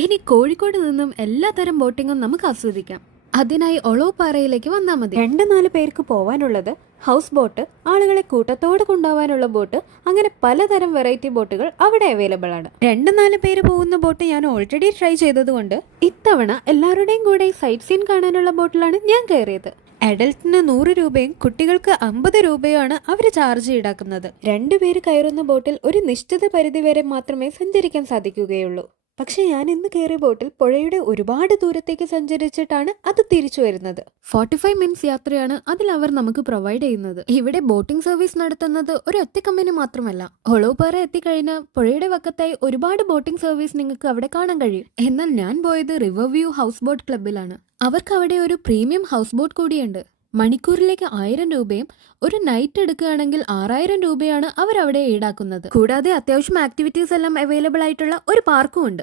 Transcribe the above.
ഇനി കോഴിക്കോട് നിന്നും എല്ലാത്തരം ബോട്ടിങ്ങും നമുക്ക് ആസ്വദിക്കാം. അതിനായി ഒളോപ്പാറയിലേക്ക് വന്നാൽ മതി. 2-4 പേർക്ക് പോവാനുള്ളത്, ഹൗസ് ബോട്ട്, ആളുകളെ കൂട്ടത്തോടെ കൊണ്ടുപോകാനുള്ള ബോട്ട്, അങ്ങനെ പലതരം വെറൈറ്റി ബോട്ടുകൾ അവിടെ അവൈലബിൾ ആണ്. 2-4 പേര് പോകുന്ന ബോട്ട് ഞാൻ ഓൾറെഡി ട്രൈ ചെയ്തതുകൊണ്ട് ഇത്തവണ എല്ലാവരുടെയും കൂടെ സൈറ്റ് സീൻ കാണാനുള്ള ബോട്ടിലാണ് ഞാൻ കയറിയത്. അഡൽട്ടിന് 100 രൂപയും കുട്ടികൾക്ക് 50 രൂപയുമാണ് അവർ ചാർജ് ഈടാക്കുന്നത്. 2 പേര് കയറുന്ന ബോട്ടിൽ ഒരു നിശ്ചിത പരിധി വരെ മാത്രമേ സഞ്ചരിക്കാൻ സാധിക്കുകയുള്ളൂ. പക്ഷെ ഞാൻ ഇന്ന് കയറിയ ബോട്ടിൽ പുഴയുടെ ഒരുപാട് ദൂരത്തേക്ക് സഞ്ചരിച്ചിട്ടാണ് അത് തിരിച്ചു വരുന്നത്. 45 മിനിറ്റ്സ് യാത്രയാണ് അതിൽ അവർ നമുക്ക് പ്രൊവൈഡ് ചെയ്യുന്നത്. ഇവിടെ ബോട്ടിംഗ് സർവീസ് നടത്തുന്നത് ഒരു ഒറ്റ കമ്പനി മാത്രമല്ല. ഒളോപ്പാറ എത്തിക്കഴിഞ്ഞാൽ പുഴയുടെ വക്കത്തായി ഒരുപാട് ബോട്ടിംഗ് സർവീസ് നിങ്ങൾക്ക് അവിടെ കാണാൻ കഴിയും. എന്നാൽ ഞാൻ പോയത് റിവർ വ്യൂ ഹൗസ് ബോട്ട് ക്ലബിലാണ്. അവർക്ക് അവിടെ ഒരു പ്രീമിയം ഹൗസ് ബോട്ട് കൂടിയുണ്ട്. മണിക്കൂറിലേക്ക് 1000 രൂപയും ഒരു നൈറ്റ് എടുക്കുകയാണെങ്കിൽ 6000 രൂപയാണ് അവർ അവിടെ ഈടാക്കുന്നത്. കൂടാതെ അത്യാവശ്യം ആക്ടിവിറ്റീസ് എല്ലാം അവൈലബിൾ ആയിട്ടുള്ള ഒരു പാർക്കും ഉണ്ട്.